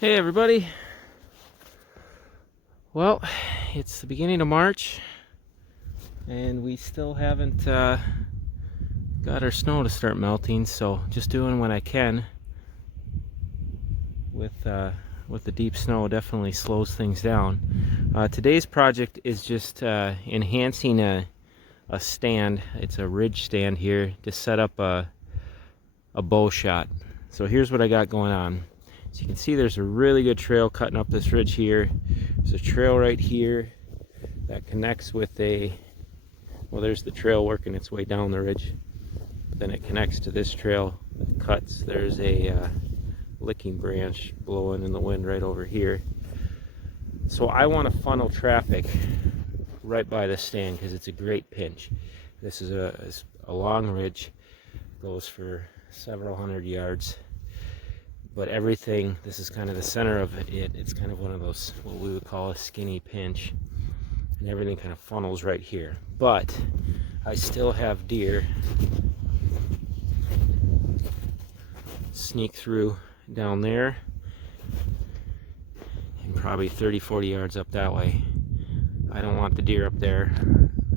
Hey everybody. Well, it's the beginning of March and we still haven't got our snow to start melting, so just doing what I can with the deep snow. Definitely slows things down. Today's project is just enhancing a stand. It's a ridge stand here to set up a bow shot. So here's what I got going on. So you can see there's a really good trail cutting up this ridge here. There's a trail right here that connects with well, there's the trail working its way down the ridge. But then it connects to this trail that cuts. There's a licking branch blowing in the wind right over here. So I want to funnel traffic right by the stand because it's a great pinch. This is a long ridge, goes for several hundred yards. But everything, this is kind of the center of it. It's kind of one of those, what we would call a skinny pinch. And everything kind of funnels right here. But I still have deer sneak through down there and probably 30-40 yards up that way. I don't want the deer up there.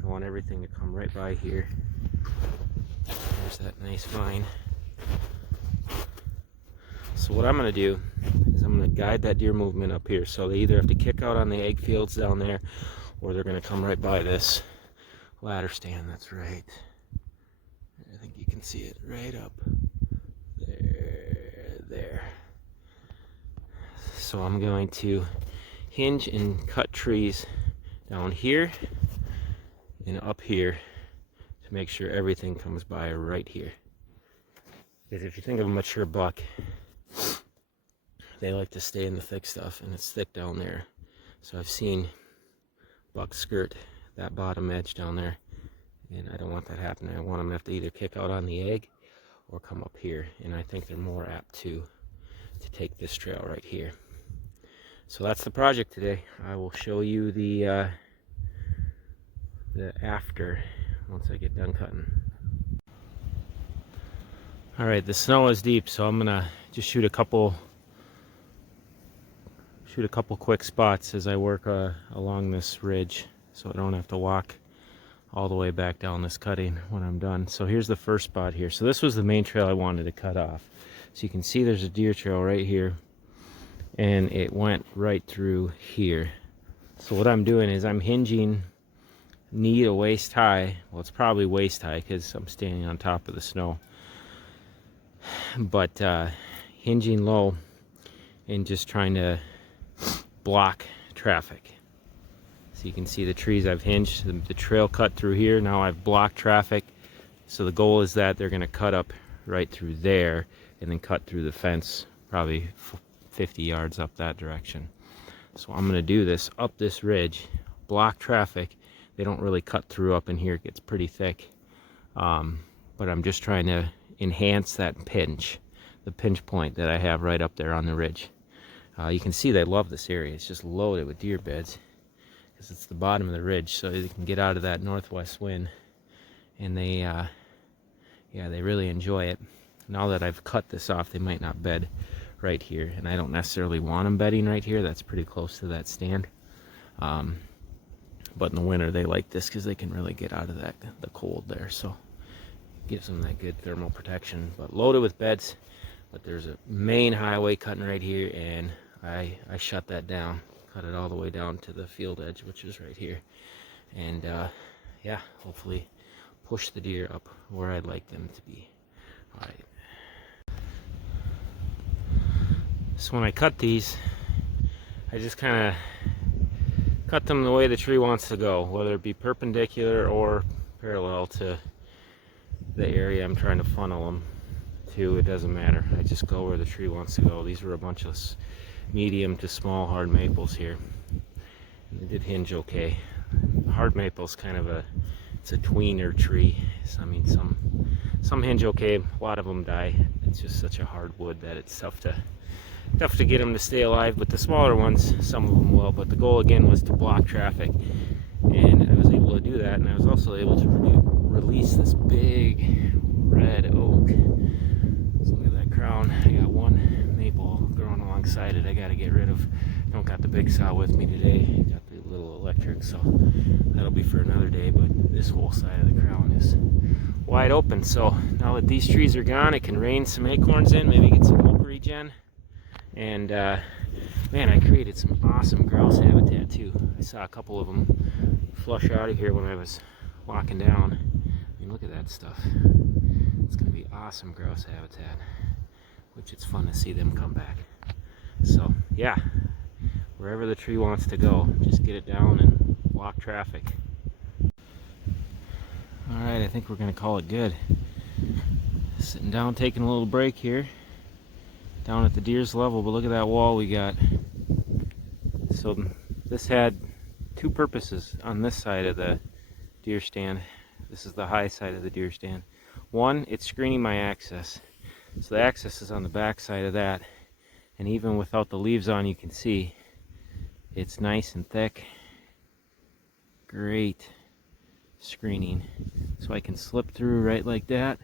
I want everything to come right by here. There's that nice vine. So what I'm going to do is I'm going to guide that deer movement up here. So they either have to kick out on the egg fields down there, or they're going to come right by this ladder stand. That's right. I think you can see it right up there. So I'm going to hinge and cut trees down here and up here to make sure everything comes by right here. Because if you think of a mature buck, they like to stay in the thick stuff, and it's thick down there. So I've seen bucks skirt that bottom edge down there, and I don't want that happening. I want them to have to either kick out on the egg or come up here, and I think they're more apt to take this trail right here. So that's the project today. I will show you the after once I get done cutting. All right, the snow is deep, so I'm gonna just shoot a couple quick spots as I work along this ridge, so I don't have to walk all the way back down this cutting when I'm done. So here's the first spot here. So this was the main trail I wanted to cut off. So you can see there's a deer trail right here, and it went right through here. So what I'm doing is I'm hinging knee to waist high. Well, it's probably waist high because I'm standing on top of the snow. But hinging low and just trying to block traffic. So you can see the trees I've hinged, the trail cut through here. Now I've blocked traffic. So the goal is that they're going to cut up right through there and then cut through the fence probably 50 yards up that direction. So I'm going to do this up this ridge, block traffic. They don't really cut through up in here. It gets pretty thick. But I'm just trying to enhance that pinch, the pinch point that I have right up there on the ridge. You can see they love this area. It's just loaded with deer beds because it's the bottom of the ridge, so they can get out of that northwest wind, and they really enjoy it. Now that I've cut this off, they might not bed right here, and I don't necessarily want them bedding right here. That's pretty close to that stand. But in the winter they like this because they can really get out of the cold there, so gives them that good thermal protection. But loaded with beds. But there's a main highway cutting right here, and I shut that down, cut it all the way down to the field edge, which is right here. And yeah, hopefully push the deer up where I'd like them to be. All right. So when I cut these, I just kind of cut them the way the tree wants to go, whether it be perpendicular or parallel to the area I'm trying to funnel them to. It doesn't matter. I just go where the tree wants to go. These were a bunch of medium to small hard maples here, and they did hinge okay. Hard maple's kind of it's a tweener tree. So, I mean, some hinge okay, a lot of them die. It's just such a hard wood that it's tough to get them to stay alive. But the smaller ones, some of them will. But the goal again was to block traffic, and I was able to do that. And I was also able to release this big red oak. So look at that crown. I got one maple growing along wrong-sided. I got to get rid of, don't got the big saw with me today. Got the little electric, so that'll be for another day. But this whole side of the crown is wide open. So now that these trees are gone, it can rain some acorns in, maybe get some oak regen. And man, I created some awesome grouse habitat too. I saw a couple of them flush out of here when I was walking down. I mean, look at that stuff. It's going to be awesome grouse habitat, which it's fun to see them come back. So yeah, wherever the tree wants to go, just get it down and block traffic. Alright, I think we're going to call it good. Sitting down, taking a little break here, down at the deer's level, but look at that wall we got. So this had two purposes on this side of the deer stand. This is the high side of the deer stand. One, it's screening my access. So the access is on the back side of that, and even without the leaves on, you can see it's nice and thick. Great screening. So I can slip through right like that,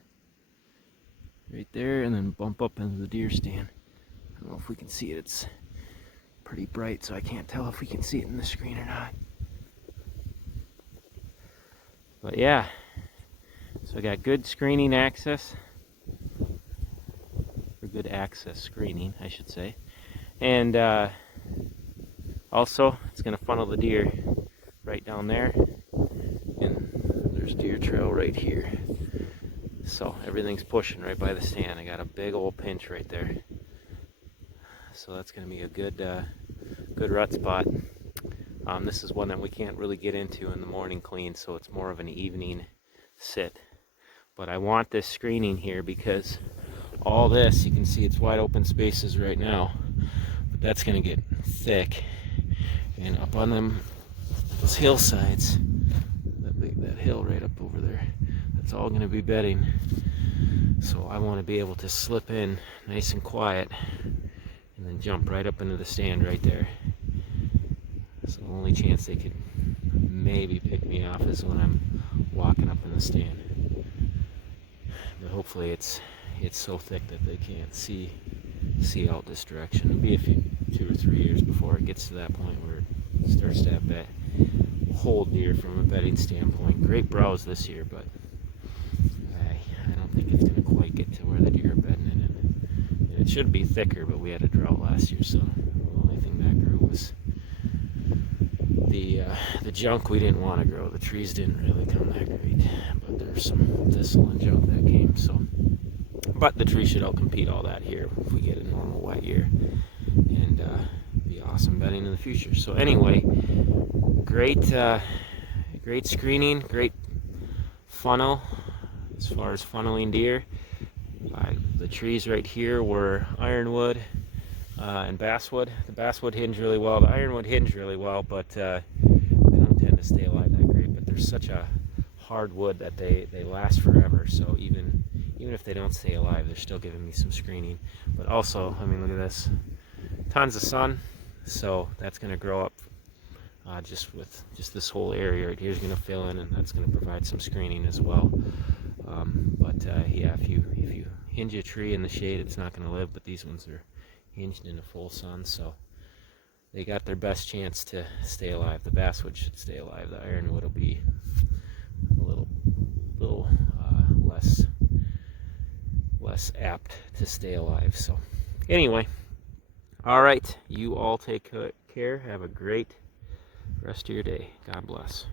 right there, and then bump up into the deer stand. I don't know if we can see it. It's pretty bright, so I can't tell if we can see it in the screen or not. But yeah, so I got good screening access, or good access screening, I should say. And also, it's going to funnel the deer right down there. And there's deer trail right here. So everything's pushing right by the stand. I got a big old pinch right there. So that's going to be a good rut spot. This is one that we can't really get into in the morning clean, so it's more of an evening sit. But I want this screening here because all this, you can see it's wide open spaces right now, but that's going to get thick. And up on those hillsides, that hill right up over there, that's all going to be bedding. So I want to be able to slip in nice and quiet and then jump right up into the stand right there. So the only chance they could maybe pick me off is when I'm walking up in the stand. But hopefully it's so thick that they can't see out this direction. It'll be a few 2 or 3 years before it gets to that point where it starts to have that whole deer from a bedding standpoint. Great browse this year, but I don't think it's going to quite get to where the deer are bedding in it. And it should be thicker, but we had a drought last year, so the only thing that grew was the junk we didn't want to grow. The trees didn't really come that great, but there's some thistle and junk that came. So, but the tree should outcompete all that here if we get a normal wet year, and be awesome bedding in the future. So anyway, great screening, great funnel as far as funneling deer. The trees right here were ironwood and basswood. The basswood hinge really well. The ironwood hinge really well, but they don't tend to stay alive that great. But they're such a hard wood that they last forever. So even if they don't stay alive, they're still giving me some screening. But also, I mean, look at this, tons of sun. So that's going to grow up just this whole area right here is going to fill in, and that's going to provide some screening as well. Yeah, if you hinge a tree in the shade, it's not going to live. But these ones are hinged in the full sun, so they got their best chance to stay alive. The basswood should stay alive. The ironwood will be a little less apt to stay alive. So anyway, all right, you all take care. Have a great rest of your day. God bless.